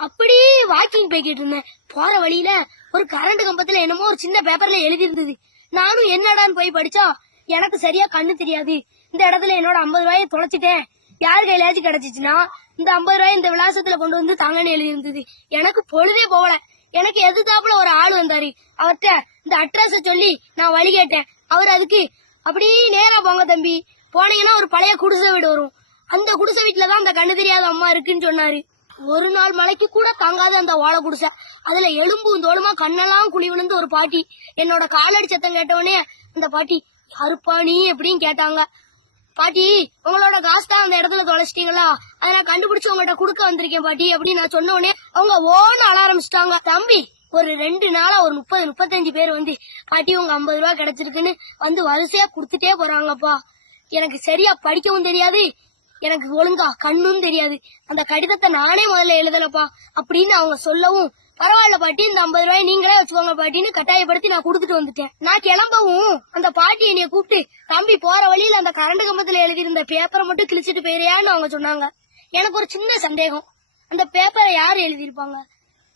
அப்படி வாக்கிங் போய்கிட்டு இருந்தேன். போற வழியில ஒரு கரண்ட் கம்பத்துல என்னமோ ஒரு சின்ன பேப்பர்ல எழுதி இருந்தது. நானும் என்னடான்னு போய் படிச்சா, எனக்கு சரியா கண்ணு தெரியாது, இந்த இடத்துல என்னோட 50 ரூபாயை தொலைச்சிட்டேன், யார் கையிலாச்சும் கிடைச்சிச்சுன்னா இந்த 50 ரூபாய் இந்த விலாசத்துல கொண்டு வந்து தாங்கன்னு எழுதி இருந்தது. எனக்கு பொழுதே போகல. எனக்கு எதிர்த்தாப்புல ஒரு ஆள் வந்தாரு. அவர்கிட்ட இந்த அட்ரஸ சொல்லி நான் வழி கேட்டேன். அவர் அதுக்கு அப்படி நேரா போங்க தம்பி, போனீங்கன்னா ஒரு பழைய குடிசை வீடு வரும், அந்த குடிசை வீட்டுலதான் அந்த கண்ணு தெரியாத அம்மா இருக்குன்னு சொன்னாரு. ஒரு நாள் மலைக்கு கூட தாங்காத அந்த ஓலை குடிசை, அதுல எலும்பும் தோலுமா கண்ணெல்லாம் குழி விழுந்து ஒரு பாட்டி. என்னோட காலடி சத்தம் கேட்டவனே அந்த பாட்டி, யாருப்பா நீ அப்படின்னு கேட்டாங்க. பாட்டி, உங்களோட காசு தான் அந்த இடத்துல தொலைச்சிட்டீங்களா, அதை நான் கண்டுபிடிச்சு உங்கள்கிட்ட குடுக்க வந்திருக்கேன் பாட்டி அப்படின்னு நான் சொன்ன உடனே அவங்க ஓன்னு அழ ஆரம்பிச்சிட்டாங்க. தம்பி, ஒரு 2 நாளா ஒரு 30-35 பேர் வந்து பாட்டி உங்க 50 ரூபாய் கிடைச்சிருக்குன்னு வந்து வரிசையா குடுத்துட்டே போறாங்கப்பா. எனக்கு சரியா படிக்கவும் தெரியாது, எனக்கு ஒழுங்கா கண்ணும் தெரியாது, அந்த கடிதத்தை நானே முதல்ல எழுதலப்பா அப்படின்னு அவங்க சொல்லவும், பரவாயில்ல பாட்டி இந்த 50 ரூபாய் நீங்களே வச்சுக்கோங்க பாட்டின்னு கட்டாயப்படுத்தி நான் குடுத்துட்டு வந்துட்டேன். நான் கிளம்பவும் அந்த பாட்டி என்னைய கூப்பிட்டு, தம்பி போற வழியில அந்த கரண்ட் கம்பத்துல எழுதியிருந்த பேப்பரை மட்டும் கிழிச்சிட்டு போயிறியான்னு அவங்க சொன்னாங்க. எனக்கு ஒரு சின்ன சந்தேகம், அந்த பேப்பரை யாரு எழுதியிருப்பாங்க?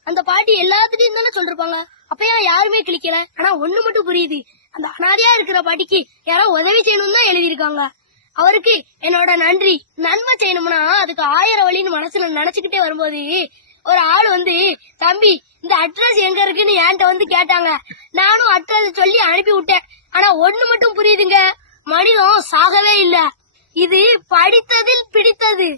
அந்த பாட்டி எல்லாத்துட்டையும் தானே சொல்லிருப்பாங்க, அப்பயா யாருமே கிழிக்கல. ஆனா ஒண்ணு மட்டும் புரியுது, அந்த அனாதையா இருக்கிற பாட்டிக்கு யாரோ உதவி செய்யணும்னு தான் எழுதியிருக்காங்க. அவருக்கு என்னோட நன்றி. நன்மை செய்யணும்னா அதுக்கு 1000 வழின்னு மனசுல நினைச்சுக்கிட்டே வரும்போது ஒரு ஆள் வந்து, தம்பி இந்த அட்ரஸ் எங்க இருக்குன்னு என்கிட்ட வந்து கேட்டாங்க. நானும் அட்ரஸ் சொல்லி அனுப்பி விட்டேன். ஆனா ஒண்ணு மட்டும் புரியுதுங்க, மனிதன் சாகவே இல்ல. இது படித்ததில் பிடித்தது.